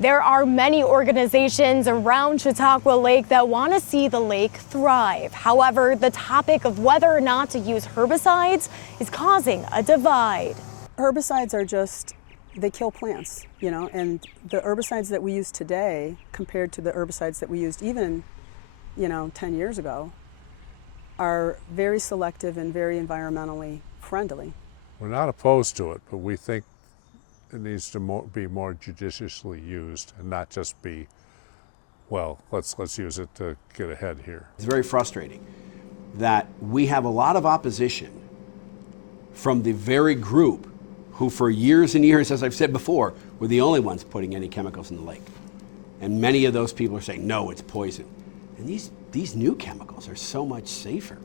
There are many organizations around Chautauqua Lake that want to see the lake thrive. However, the topic of whether or not to use herbicides is causing a divide. Herbicides are just, they kill plants, and the herbicides that we use today compared to the herbicides that we used even, 10 years ago are very selective and very environmentally friendly. We're not opposed to it, but we think it needs to be more judiciously used and not just be, well, let's use it to get ahead here. It's very frustrating that we have a lot of opposition from the very group who for years and years, as I've said before, were the only ones putting any chemicals in the lake. And many of those people are saying, no, it's poison. And these new chemicals are so much safer.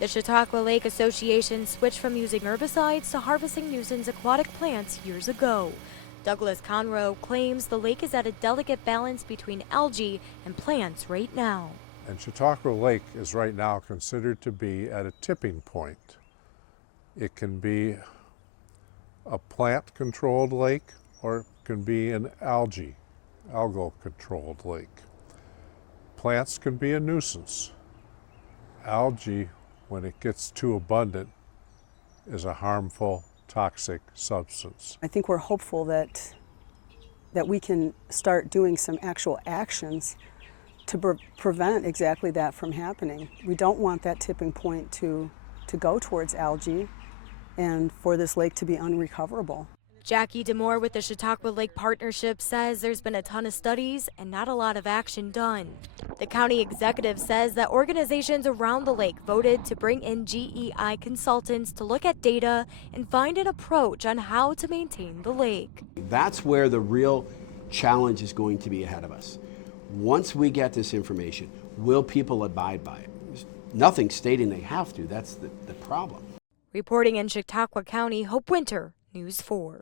The Chautauqua Lake Association switched from using herbicides to harvesting nuisance aquatic plants years ago. Douglas Conroe claims the lake is at a delicate balance between algae and plants right now. And Chautauqua Lake is right now considered to be at a tipping point. It can be a plant-controlled lake, or it can be an algal-controlled lake. Plants can be a nuisance. Algae, when it gets too abundant, is a harmful, toxic substance. I think we're hopeful that we can start doing some actual actions to prevent exactly that from happening. We don't want that tipping point to go towards algae and for this lake to be unrecoverable. Jackie Demore with the Chautauqua Lake Partnership says there's been a ton of studies and not a lot of action done. The county executive says that organizations around the lake voted to bring in GEI consultants to look at data and find an approach on how to maintain the lake. That's where the real challenge is going to be ahead of us. Once we get this information, will people abide by it? There's nothing stating they have to. That's the problem. Reporting in Chautauqua County, Hope Winter, News 4.